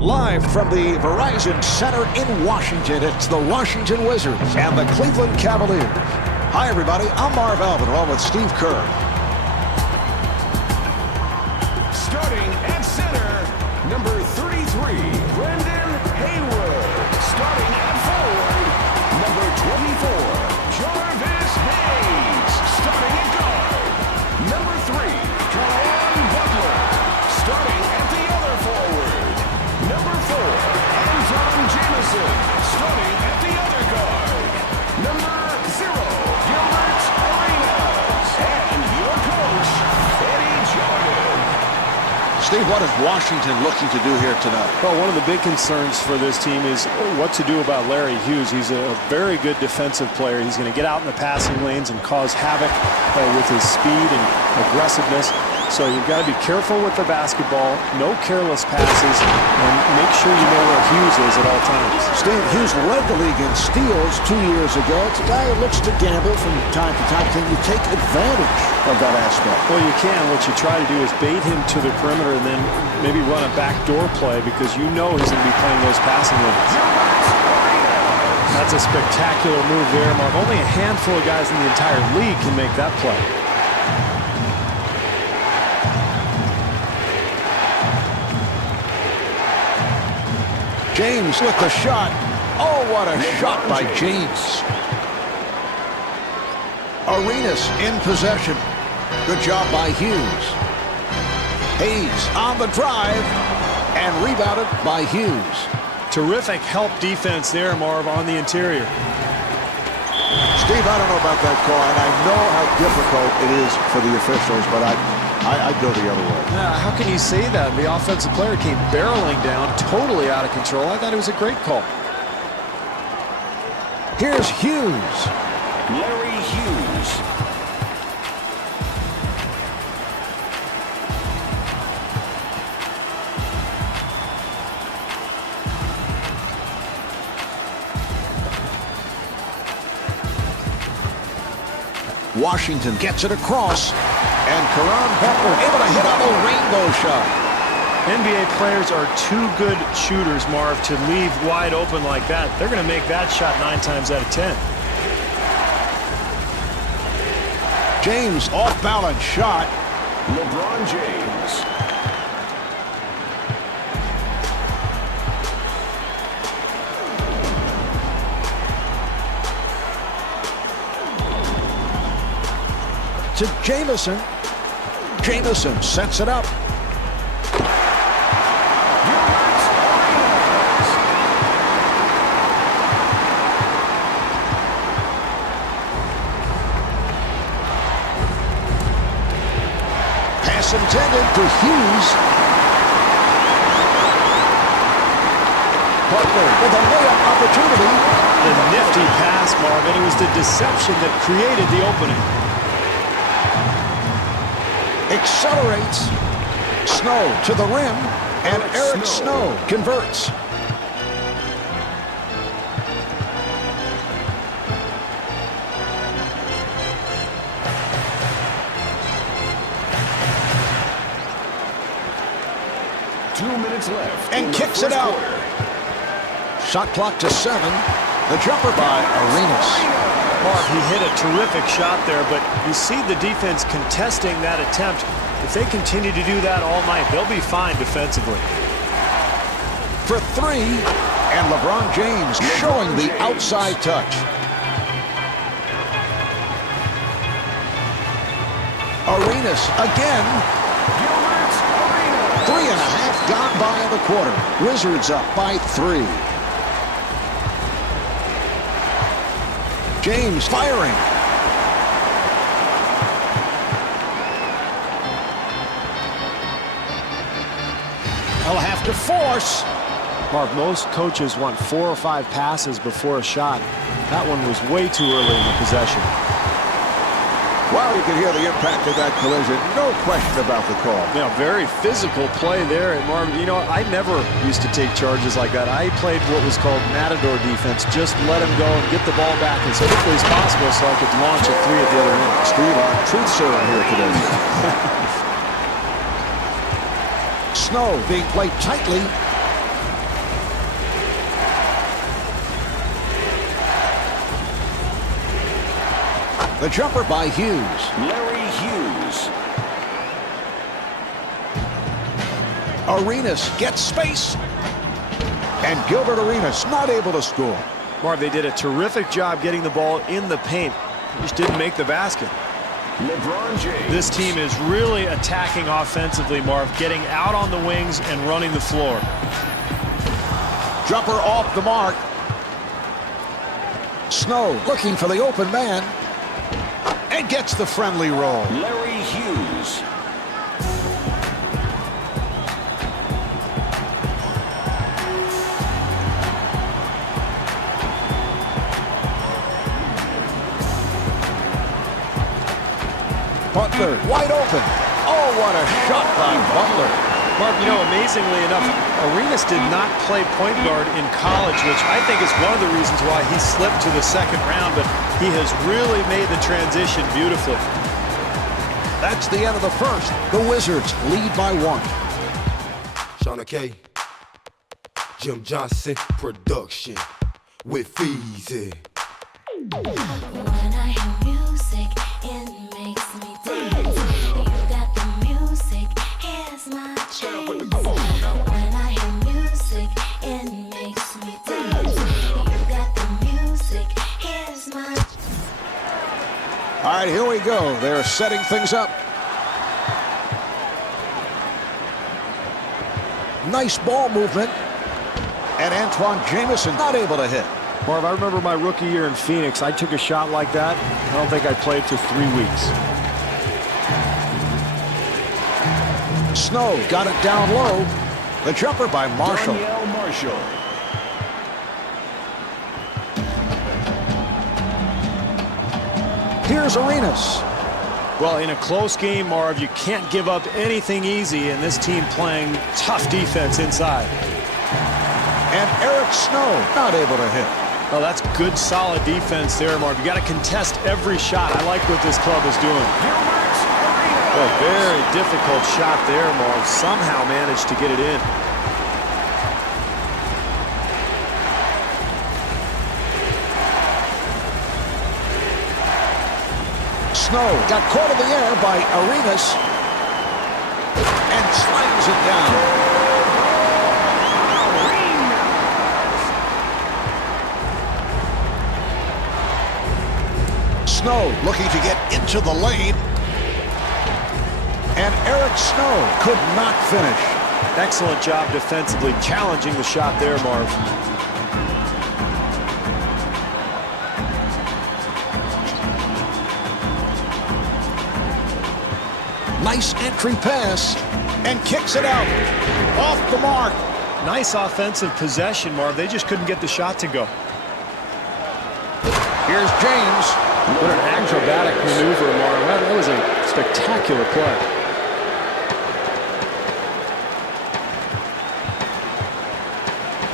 Live from the Verizon Center in Washington, it's the Washington Wizards and the Cleveland Cavaliers. Hi, everybody. I'm Marv Alvin, along with Steve Kerr. Starting at center, number 33, Brendan Haywood. Starting at forward, number 24, Jarvis Hayes. Starting at guard, number 3, Caron Butler. Starting at the other forward, number 4, Anton Jamison. Starting at the other guard, number 0, Gilbert Arenas. And your coach, Eddie Jordan. Steve, what is Washington looking to do here tonight? Well, one of the big concerns for this team is what to do about Larry Hughes. He's a very good defensive player. He's going to get out in the passing lanes and cause havoc with his speed and aggressiveness. So you've got to be careful with the basketball, no careless passes, and make sure you know where Hughes is at all times. Steve, Hughes led the league in steals 2 years ago. It's a guy who looks to gamble from time to time. Can you take advantage of that aspect? Well, you can. What you try to do is bait him to the perimeter and then maybe run a backdoor play because you know he's going to be playing those passing lanes. That's a spectacular move there, Mark. Only a handful of guys in the entire league can make that play. James with the shot. Oh, what a shot by James. Arenas in possession. Good job by Hughes. Hayes on the drive and rebounded by Hughes. Terrific help defense there, Marv, on the interior. Steve, I don't know about that call, and I know how difficult it is for the officials, but I'd go the other way. How can you say that? The offensive player came barreling down, totally out of control. I thought it was a great call. Here's Hughes. Larry Hughes. Washington gets it across, and Caron Butler able to hit on the rainbow shot. NBA players are too good shooters, Marv, to leave wide open like that. They're going to make that shot 9 times out of 10. James off balance shot. LeBron James. To Jamison. Jamison sets it up. Pass intended to Hughes. Butler with a layup opportunity. The nifty pass, Marvin. It was the deception that created the opening. Accelerates. Snow to the rim, and Eric Snow converts. Left and kicks it out. Shot clock to 7. The jumper by Arenas. Mark, he hit a terrific shot there, but you see the defense contesting that attempt. If they continue to do that all night, they'll be fine defensively. For 3, and LeBron James showing the outside touch. Arenas again. 3.5 gone by in the quarter. Wizards up by 3. James firing. He'll have to force. Mark, most coaches want 4 or 5 passes before a shot. That one was way too early in the possession. Well, you can hear the impact of that collision. No question about the call. Yeah, very physical play there. And Marvin, you know, I never used to take charges like that. I played what was called matador defense. Just let him go and get the ball back as quickly as possible so I could launch a 3 at the other end. Steve, our truth serum here today. Snow being played tightly. The jumper by Hughes. Larry Hughes. Arenas gets space. And Gilbert Arenas not able to score. Marv, they did a terrific job getting the ball in the paint. Just didn't make the basket. LeBron James. This team is really attacking offensively, Marv, getting out on the wings and running the floor. Jumper off the mark. Snow looking for the open man. And gets the friendly roll. Larry Hughes. Butler wide open. Oh, what a shot by Butler. Mark, you know, amazingly enough, Arenas did not play point guard in college, which I think is one of the reasons why he slipped to the second round, but he has really made the transition beautifully. That's the end of the first. The Wizards lead by 1. Shauna K, Jim Johnson production with Feezy. When I hear music, it makes me dance. You got the music, here's my chance. When I hear music, it makes me dance. You got the music, here's my. All right, here we go. They're setting things up. Nice ball movement. And Antoine Jamison not able to hit. Marv, I remember my rookie year in Phoenix. I took a shot like that. I don't think I played for 3 weeks. Snow got it down low. The jumper by Marshall. Danielle Marshall. Here's Arenas. Well, in a close game, Marv, you can't give up anything easy, and this team playing tough defense inside. And Eric Snow not able to hit. Oh, that's good, solid defense there, Marv. You got to contest every shot. I like what this club is doing. Gilbert Arenas. A very difficult shot there, Marv. Somehow managed to get it in. Snow got caught in the air by Arenas. And slams it down. Snow looking to get into the lane. And Eric Snow could not finish. Excellent job defensively, challenging the shot there, Marv. Nice entry pass. And kicks it out. Off the mark. Nice offensive possession, Marv. They just couldn't get the shot to go. Here's James. What an acrobatic maneuver, Marv. That was a spectacular play.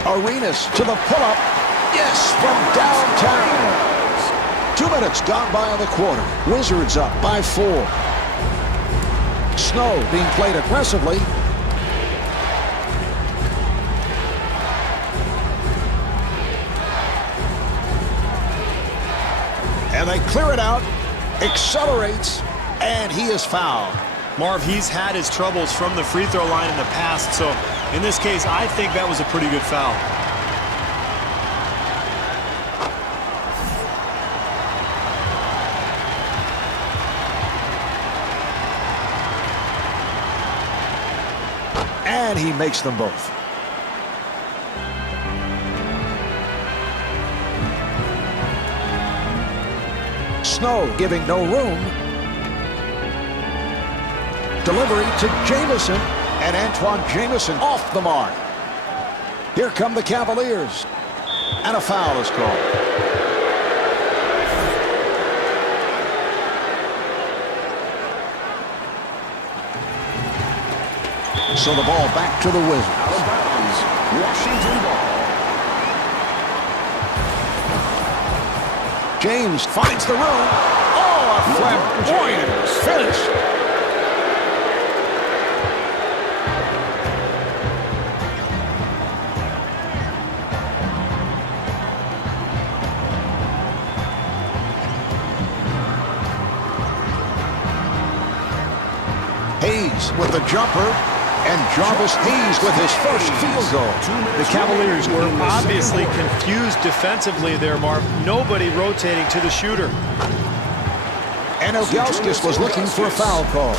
Arenas to the pull-up. Yes, from downtown. 2 minutes gone by in the quarter. Wizards up by 4. Snow being played aggressively. And they clear it out. Accelerates. And he is fouled. Marv, he's had his troubles from the free throw line in the past, so in this case, I think that was a pretty good foul. And he makes them both. Snow giving no room. Delivery to Jamison, and Antoine Jamison off the mark. Here come the Cavaliers, and a foul is called. So the ball back to the Wizards. Out of bounds. Washington ball. James finds the room. Oh, a flamboyant finish. Brooks with the jumper, and Jarvis Hayes with his first field goal. The Cavaliers were obviously confused defensively there, Marv. Nobody rotating to the shooter. And Ilgauskas was looking for a foul call.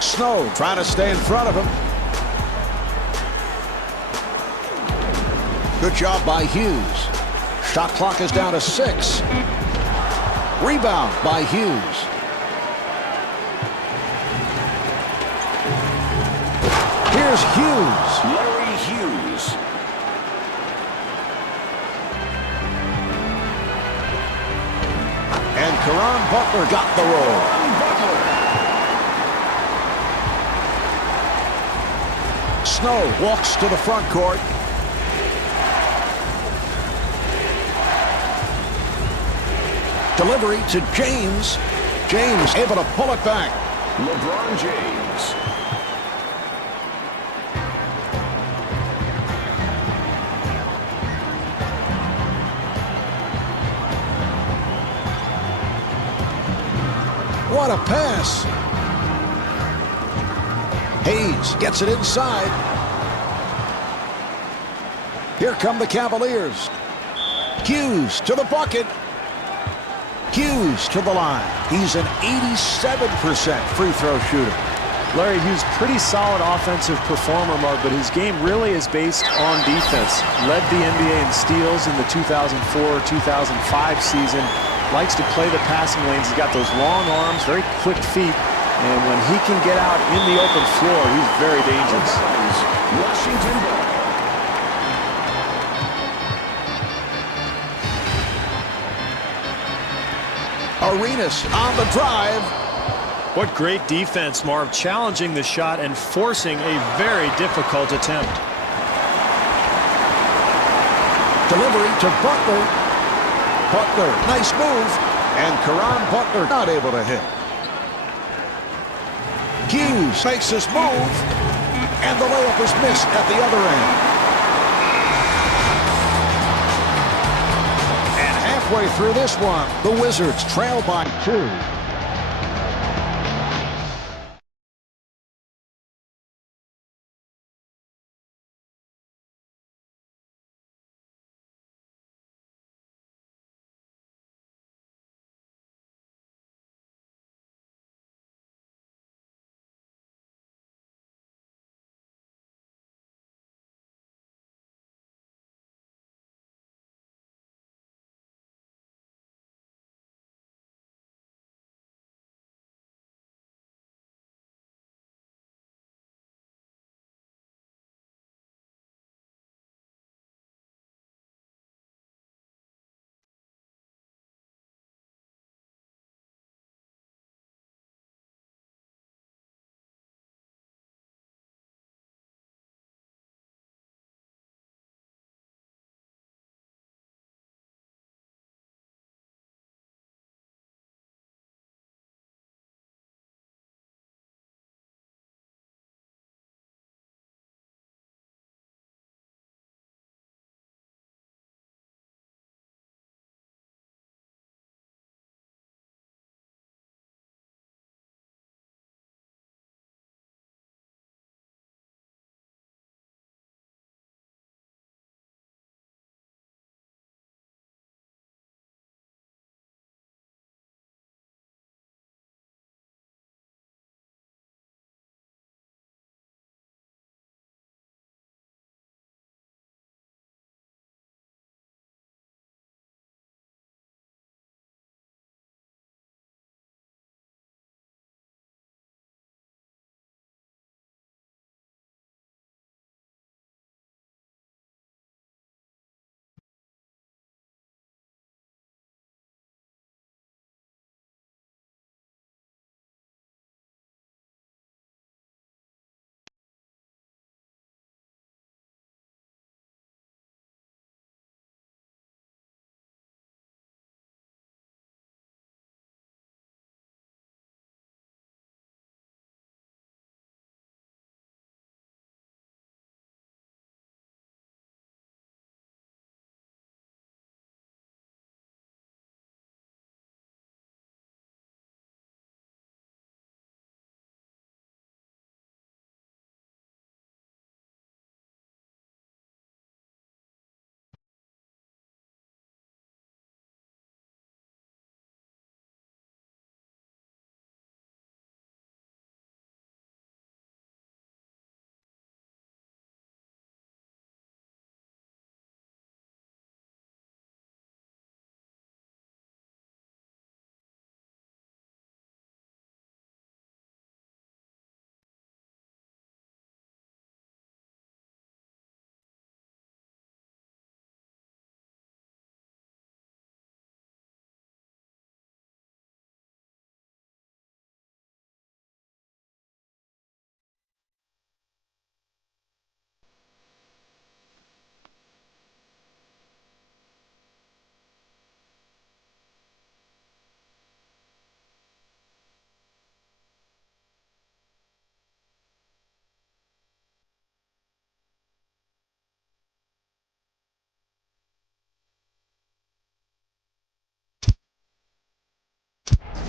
Snow trying to stay in front of him. Good job by Hughes. Shot clock is down to 6. Rebound by Hughes. Here's Hughes. Larry Hughes. And Caron Butler got the roll. Snow walks to the front court. Delivery to James. James able to pull it back. LeBron James. What a pass. Hayes gets it inside. Here come the Cavaliers. Hughes to the bucket. Hughes to the line. He's an 87% free throw shooter. Larry Hughes, pretty solid offensive performer, Mark, but his game really is based on defense. Led the NBA in steals in the 2004-2005 season. Likes to play the passing lanes. He's got those long arms, very quick feet, and when he can get out in the open floor, he's very dangerous. Washington ball. Arenas on the drive. What great defense, Marv, challenging the shot and forcing a very difficult attempt. Delivery to Butler. Butler, nice move. And Caron Butler not able to hit. Hughes makes his move. And the layup is missed at the other end. And halfway through this one, the Wizards trail by 2.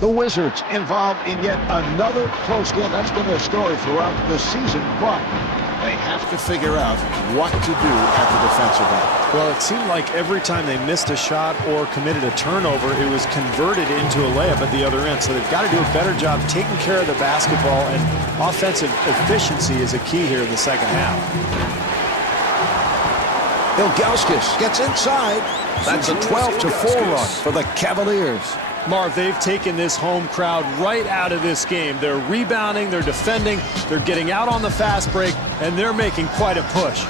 The Wizards involved in yet another close game. That's been their story throughout the season, but they have to figure out what to do at the defensive end. Well, it seemed like every time they missed a shot or committed a turnover, it was converted into a layup at the other end. So they've got to do a better job taking care of the basketball, and offensive efficiency is a key here in the second half. Ilgauskas gets inside. That's a 12-4 run for the Cavaliers. Marv, they've taken this home crowd right out of this game. They're rebounding, they're defending, they're getting out on the fast break, and they're making quite a push.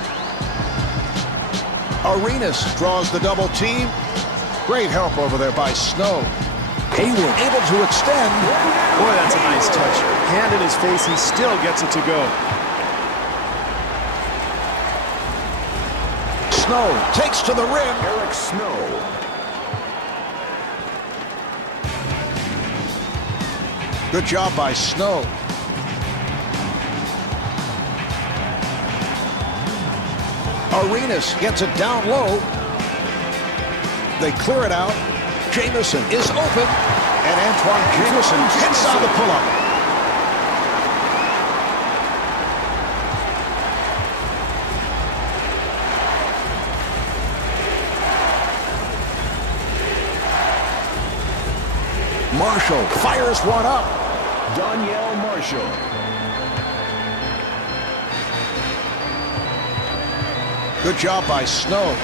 Arenas draws the double team. Great help over there by Snow. Hayward able to extend. Boy, that's a nice touch. Hand in his face, he still gets it to go. Snow takes to the rim. Eric Snow. Good job by Snow. Arenas gets it down low. They clear it out. Jamison is open. And Antoine Jamison hits on the pull-up. Marshall fires one up. Donyell Marshall. Good job by Snow.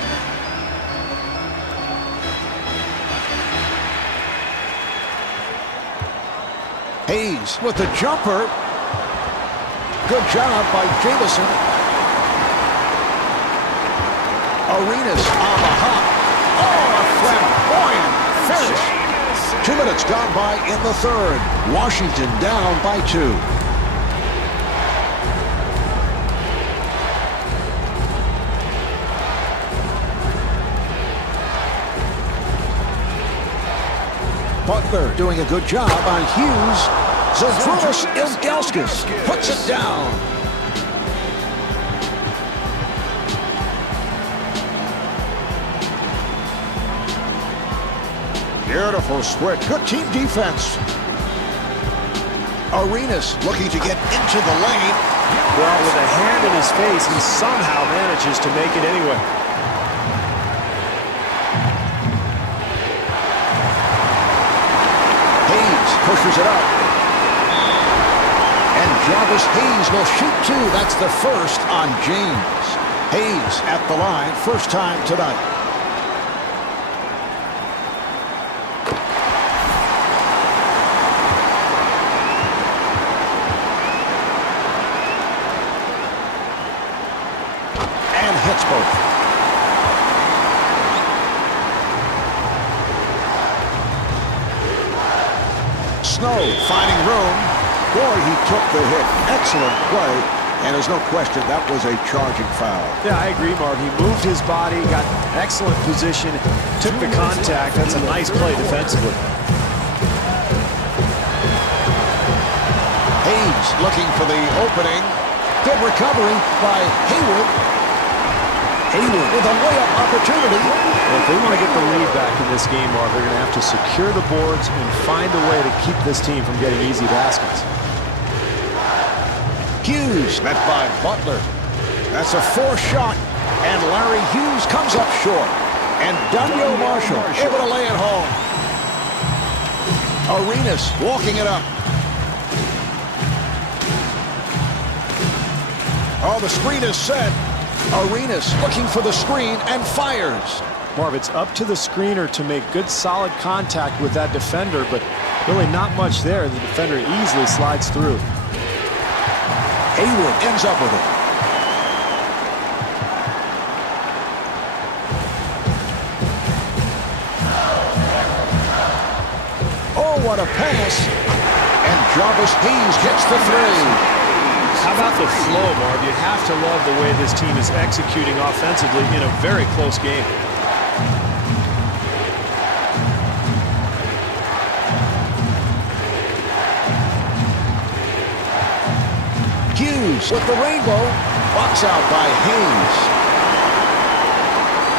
Hayes with the jumper. Good job by Jamison. Arenas on the hop. Oh, a flamboyant finish. 2 minutes gone by in the third. Washington down by 2. Butler doing a good job on Hughes. Zydrunas Ilgauskas puts it down. Beautiful switch. Good team defense. Arenas looking to get into the lane. Well, with a hand in his face, he somehow manages to make it anyway. Hayes pushes it up. And Jarvis Hayes will shoot 2. That's the first on James. Hayes at the line, first time tonight. Hits both. Snow finding room. Boy, he took the hit. Excellent play. And there's no question that was a charging foul. Yeah, I agree, Marv. He moved his body, got excellent position, took the contact. That's a nice play defensively. Hayes looking for the opening. Good recovery by Hayward. Hayward with a layup opportunity. Well, if they want to get the lead back in this game, Marv, they're going to have to secure the boards and find a way to keep this team from getting easy baskets. Hughes met by Butler. That's a 4 shot, and Larry Hughes comes up short. And Donyell Marshall able to lay it home. Arenas walking it up. Oh, the screen is set. Arenas looking for the screen and fires. Marv, it's up to the screener to make good, solid contact with that defender, but really not much there. The defender easily slides through. Hayward ends up with it. Oh, what a pass. And Jarvis Hayes gets the 3. How about the flow, Marv? You have to love the way this team is executing offensively in a very close game. Hughes with the rainbow. Box out by Hayes.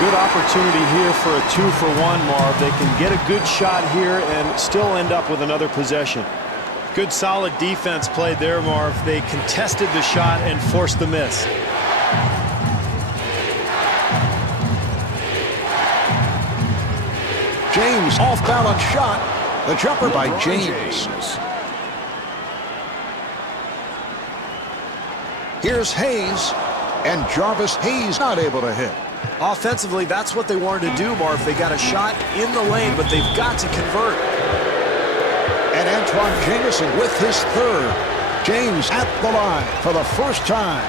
good opportunity here for a 2-for-1, Marv. They can get a good shot here and still end up with another possession. Good solid defense played there, Marv. They contested the shot and forced the miss. James, off-balance shot. The jumper by James. Here's Hayes, and Jarvis Hayes not able to hit. Offensively, that's what they wanted to do, Marv. They got a shot in the lane, but they've got to convert. And Antoine Jamison with his third. James at the line for the first time.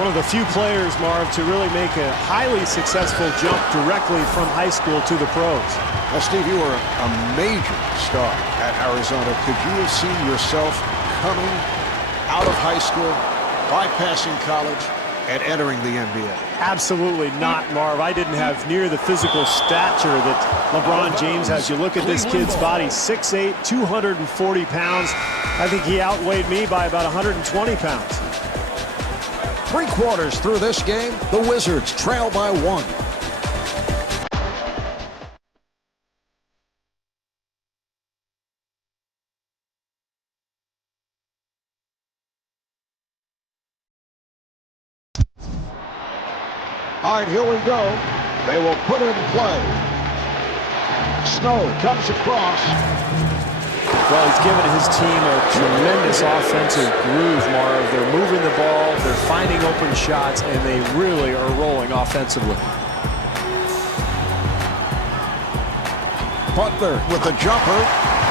One of the few players, Marv, to really make a highly successful jump directly from high school to the pros. Well, Steve, you were a major star at Arizona. Could you have seen yourself coming out of high school, bypassing college, and entering the NBA? Absolutely not, Marv. I didn't have near the physical stature that LeBron James has. You look at this kid's body, 6'8", 240 pounds. I think he outweighed me by about 120 pounds. 3 quarters through this game, the Wizards trail by 1. All right, here we go. They will put it in play. Snow comes across. Well, he's given his team a tremendous offensive groove, Marv. They're moving the ball, they're finding open shots, and they really are rolling offensively. Butler with the jumper,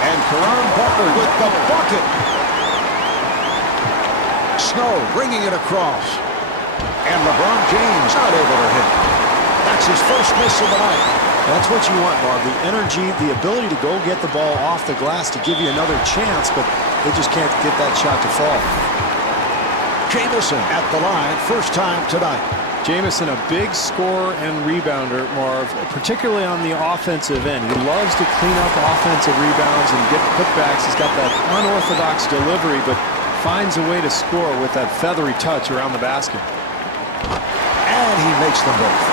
and Caron Butler with the bucket. Snow bringing it across. And LeBron James not able to hit. That's his first miss of the night. That's what you want, Marv. The energy, the ability to go get the ball off the glass to give you another chance, but they just can't get that shot to fall. Jamison at the line, first time tonight. Jamison, a big scorer and rebounder, Marv, particularly on the offensive end. He loves to clean up offensive rebounds and get putbacks. He's got that unorthodox delivery, but finds a way to score with that feathery touch around the basket. And he makes them both.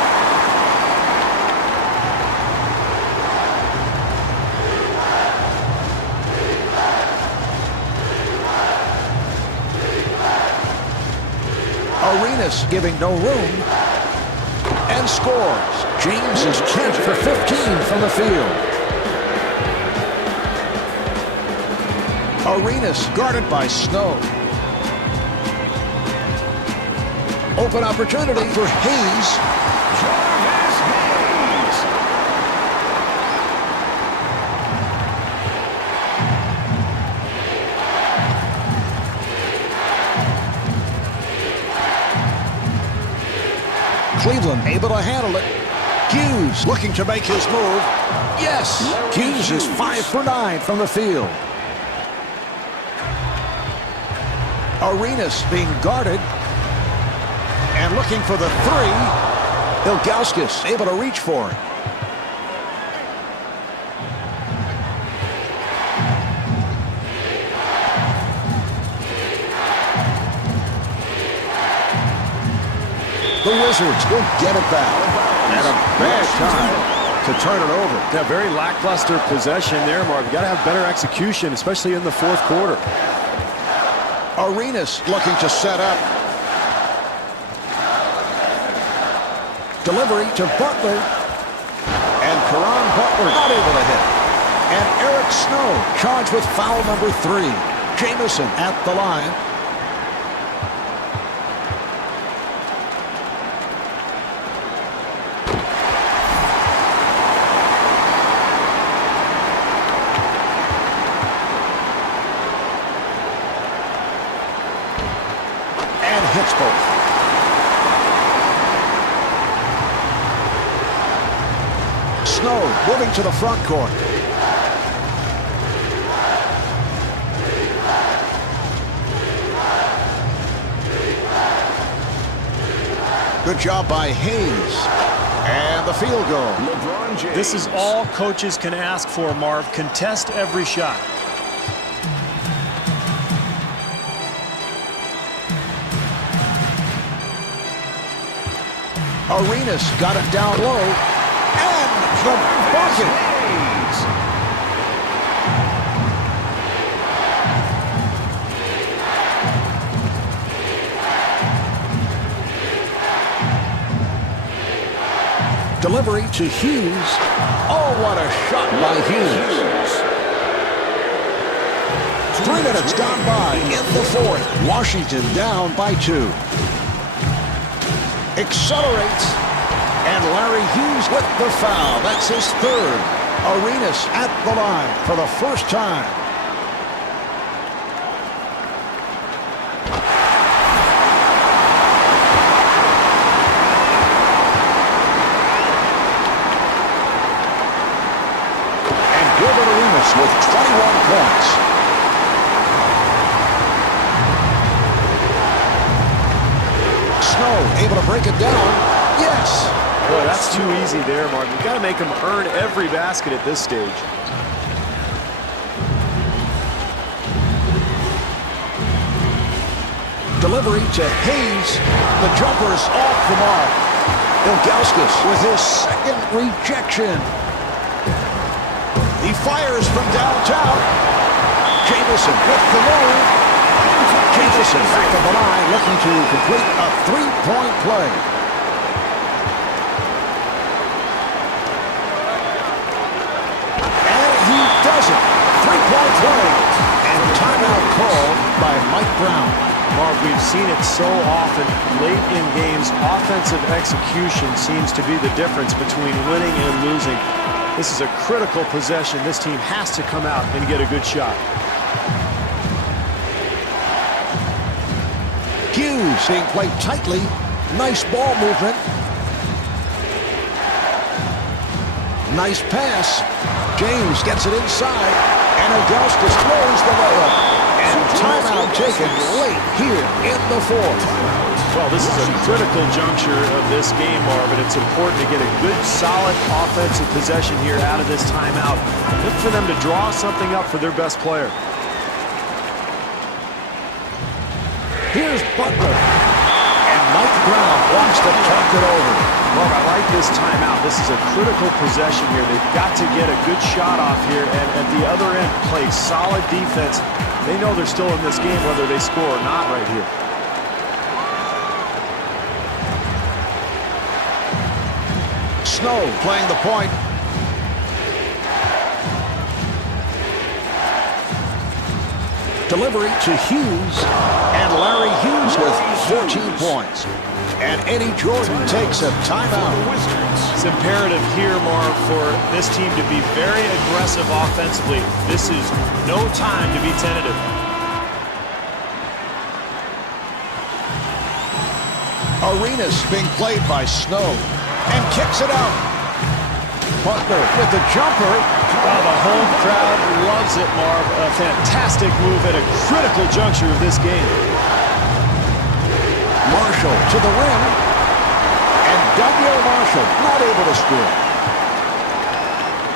Arenas giving no room. And scores. James is 10 for 15 from the field. Arenas guarded by Snow. Open opportunity for Hayes. Cleveland able to handle it. Hughes looking to make his move. Yes! Hughes is 5 for 9 from the field. Arenas being guarded. And looking for the 3. Ilgauskas able to reach for it. The Wizards will get it back. And a bad time to turn it over. Yeah, very lackluster possession there, Mark. You got to have better execution, especially in the fourth quarter. Arenas looking to set up. Delivery to Butler. And Caron Butler not able to hit. And Eric Snow charged with foul number 3. Jamison at the line. And hits both. Snow moving to the front court. Good job by Hayes. And the field goal. LeBron James. This is all coaches can ask for, Marv. Contest every shot. Arenas got it down low. And the bucket. Delivery to Hughes. Oh, what a shot by Hughes. 3 minutes gone by in the fourth. Washington down by 2. Accelerates. And Larry Hughes with the foul. That's his third. Arenas at the line for the first time. With 21 points. Snow able to break it down. Yes. Boy, that's too easy there, Martin. You've got to make them earn every basket at this stage. Delivery to Hayes. The jumper is off the mark. Ilgauskas with his second rejection. He fires from downtown. Jamison with the move. Jamison back of the line looking to complete a three-point play. And he does it. Three-point play. And timeout called by Mike Brown. Mark, we've seen it so often late in games. Offensive execution seems to be the difference between winning and losing. This is a critical possession. This team has to come out and get a good shot. Hughes being played tightly. Nice ball movement. Nice pass. James gets it inside. And Ilgauskas throws the layup. And timeout taken late here in the fourth. Well, this is a critical juncture of this game, Marvin. It's important to get a good, solid offensive possession here out of this timeout. Look for them to draw something up for their best player. Here's Butler. And Mike Brown wants to talk it over. Mark, I like this timeout. This is a critical possession here. They've got to get a good shot off here, and at the other end, play solid defense. They know they're still in this game, whether they score or not right here. Snow playing the point. Delivery to Hughes. And Larry Hughes with 14 points. And Eddie Jordan takes a timeout. It's imperative here, Marv, for this team to be very aggressive offensively. This is no time to be tentative. Arenas being played by Snow. And kicks it out. Butler with the jumper. Wow, the home crowd loves it, Marv. A fantastic move at a critical juncture of this game. Marshall to the rim. And Daniel Marshall not able to score.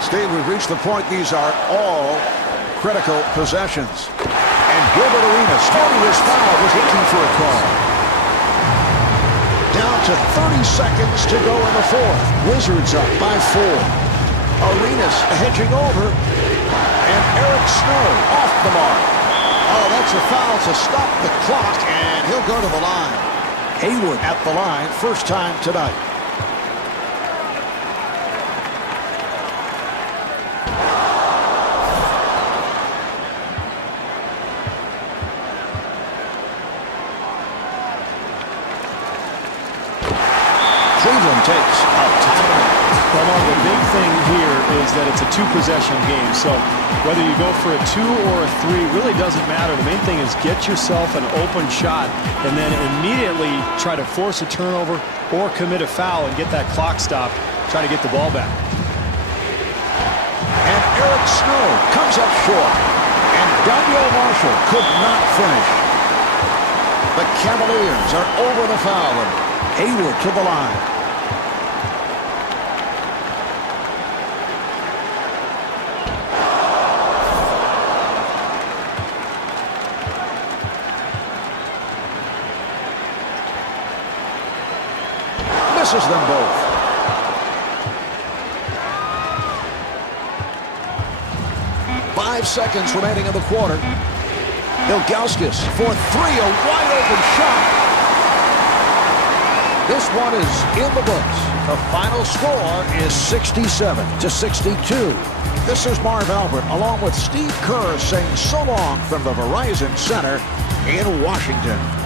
Steve, we've reached the point. These are all critical possessions. And Gilbert Arenas, starting his foul, was looking for a call. Down to 30 seconds to go in the fourth. Wizards up by 4. Arenas hedging over. And Eric Snow off the mark. Oh, that's a foul to stop the clock, and he'll go to the line. Hayward at the line, first time tonight. Cleveland takes a timeout. Well, Mark, the big thing here is that it's a two-possession game, so whether you go for a 2 or a 3 really doesn't matter. The main thing is get yourself an open shot and then immediately try to force a turnover or commit a foul and get that clock stopped, try to get the ball back. And Eric Snow comes up short. And Daniel Marshall could not finish. The Cavaliers are over the foul line. Hayward to the line. misses them both. Five seconds remaining in the quarter. Ilgauskas for three, a wide open shot. This one is in the books. The final score is 67-62. This is Marv Albert along with Steve Kerr saying so long from the Verizon Center in Washington.